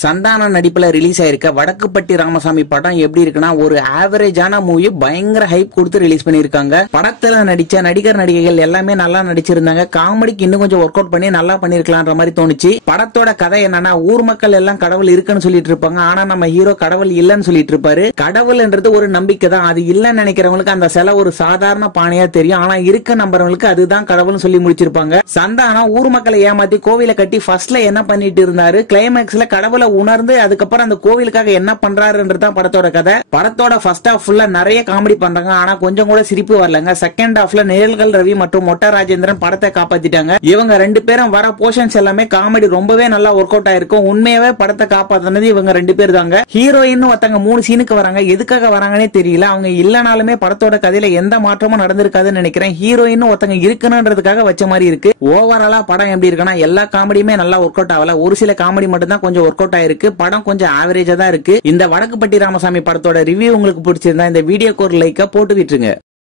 சந்தானம் நடிப்புல ரிலீஸ் ஆயிருக்க வடக்குப்பட்டி ராமசாமி படம் எப்படி இருக்குன்னா ஒரு ஆவரேஜான மூவி பயங்கர ஹைப் கொடுத்து ரிலீஸ் பண்ணிருக்காங்க. படத்துல நடிச்ச நடிகர் நடிகைகள் எல்லாமே நல்லா நடிச்சிருந்தாங்க. காமெடிக்கு இன்னும் கொஞ்சம் ஒர்க் அவுட் பண்ணி நல்லா பண்ணிருக்கலாம்ன்ற மாதிரி தோணுச்சு. படத்தோட கதை என்னன்னா ஊர் மக்கள் எல்லாம் கடவுள் இருக்குன்னு சொல்லிட்டு இருப்பாங்க. ஆனா நம்ம ஹீரோ கடவுள் இல்லன்னு சொல்லிட்டு இருப்பாரு. கடவுள்ன்றது ஒரு நம்பிக்கை தான். அது இல்லன்னு நினைக்கிறவங்களுக்கு அந்த சிலை ஒரு சாதாரண பானையா தெரியும். ஆனா இருக்க நம்புறவங்களுக்கு அதுதான் கடவுள்னு சொல்லி முடிச்சிருப்பாங்க. சந்தானம் ஊர் மக்களை ஏமாத்தி கோவிலை கட்டி ஃபர்ஸ்ட்ல என்ன பண்ணிட்டு இருந்தாரு, கிளைமேக்ஸ்ல கடவுளை உணர்ந்து அதுக்கப்புறம் அந்த கோவிலுக்காக என்ன பண்றாருன்றதான் படத்தோட கதை. படத்தோட ஃபர்ஸ்ட் ஹாஃப் ஃபுல்லா நிறைய காமெடி பண்றாங்க. ஆனா கொஞ்சம் கூட சிரிப்பு வரலங்க. செகண்ட் ஹாஃப்ல நிழல்கள் ரவி மற்றும் மொட்டை ராஜேந்திரன் படத்தை காப்பாத்திட்டாங்க. இவங்க ரெண்டு பேரும் வர போர்ஷன்ஸ் எல்லாமே காமெடி ரொம்பவே நல்லா ஒர்க் அவுட் ஆயிருக்கும். உண்மையாவே படத்தை காப்பாத்தினது இவங்க ரெண்டு பேர் தாங்க. ஹீரோயின் ஒருத்தங்க 3 சீனுக்கு வராங்க. எதுக்காக வராங்கன்னே தெரியல. அவங்க இல்லனாலுமே படத்தோட கதையில எந்த மாற்றமும் நடந்திருக்காதுன்னு நினைக்கிறேன். ஹீரோயின் ஒருத்தங்க இருக்கணும்ன்றதுக்காக வச்ச மாதிரி இருக்கு. ஓவராலா படம் எப்படி இருக்குன்னா எல்லா காமெடியுமே நல்லா ஒர்க் அவுட் ஆகல. ஒரு சில காமெடி மட்டும் தான் கொஞ்சம் ஒர்க் அவுட் ஆயிருக்கு. படம் கொஞ்சம் ஆவரேஜா தான் இருக்கு. இந்த வடக்குப்பட்டி ராமசாமி படத்தோட ரிவ்யூ உங்களுக்கு பிடிச்சிருந்தா இந்த வீடியோக்கு ஒரு லைக்கா போட்டு விட்டுருங்க.